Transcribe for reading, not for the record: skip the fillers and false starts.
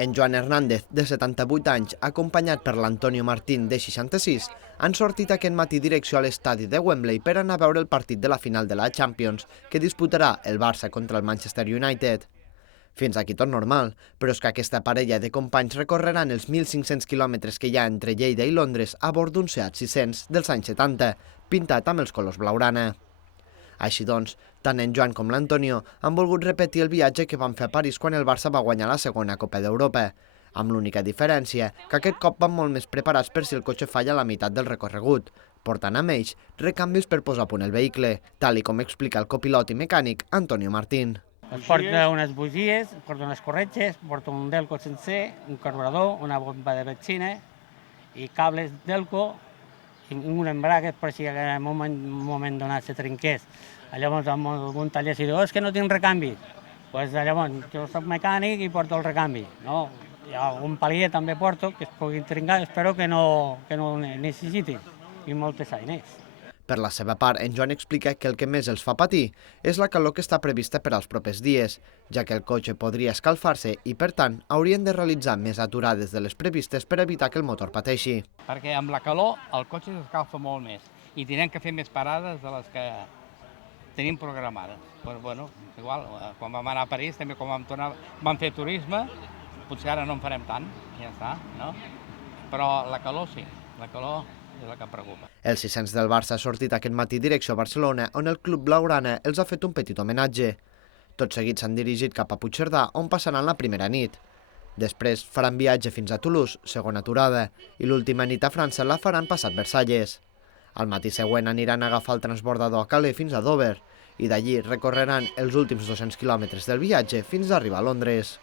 En Joan Hernández, de 78 anys, acompanyat per l'Antonio Martín, de 66, han sortit aquest matí direcció a l'estadi de Wembley per anar a veure el partit de la final de la Champions, que disputarà el Barça contra el Manchester United. Fins aquí tot normal, però és que aquesta parella de companys recorreran els 1.500 quilòmetres que hi ha entre Lleida i Londres a bord d'un Seat 600 dels anys 70, pintat amb els colors blaugrana. Així doncs, tant en Joan com l'Antonio han volgut repetir el viatge que van fer a París quan el Barça va guanyar la segona Copa d'Europa, amb l'única diferència que aquest cop van molt més preparats per si el cotxe falla a la meitat del recorregut, portant amb ells recanvis per posar a punt el vehicle, tal i com explica el copilot i mecànic Antonio Martín. Es porta unes bugies, porta unes corretges, porta un delco sencer, un carburador, una bomba de benzina i cables delco i un embrague per si en un moment donat se trenqués. Llavors, amb un taller si diu, és que no tinc recanvi. Doncs llavors, jo soc mecànic i porto el recanvi. No? Hi ha un palier també porto que es puguin trencar, espero que no necessitin, i moltes eines. Per la seva part, en Joan explica que el que més els fa patir és la calor que està prevista per als propers dies, ja que el cotxe podria escalfar-se i, per tant, haurien de realitzar més aturades de les previstes per evitar que el motor pateixi. Perquè amb la calor el cotxe s'escalfa molt més i tindrem que fer més parades de les que tenim programades. Però, bueno, igual, quan vam anar a París, també quan vam fer turisme, potser ara no en farem tant, ja està, no? Però la calor sí, la calor és la que em preocupa. El 600 del Barça ha sortit aquest matí direcció a Barcelona, on el club blaugrana els ha fet un petit homenatge. Tot seguit s'han dirigit cap a Puigcerdà, on passaran la primera nit. Després faran viatge fins a Toulouse, segona aturada, i l'última nit a França la faran passat Versalles. Al matí següent aniran a agafar el transbordador a Calais fins a Dover, i d'allí recorreran els últims 200 quilòmetres del viatge fins a arribar a Londres.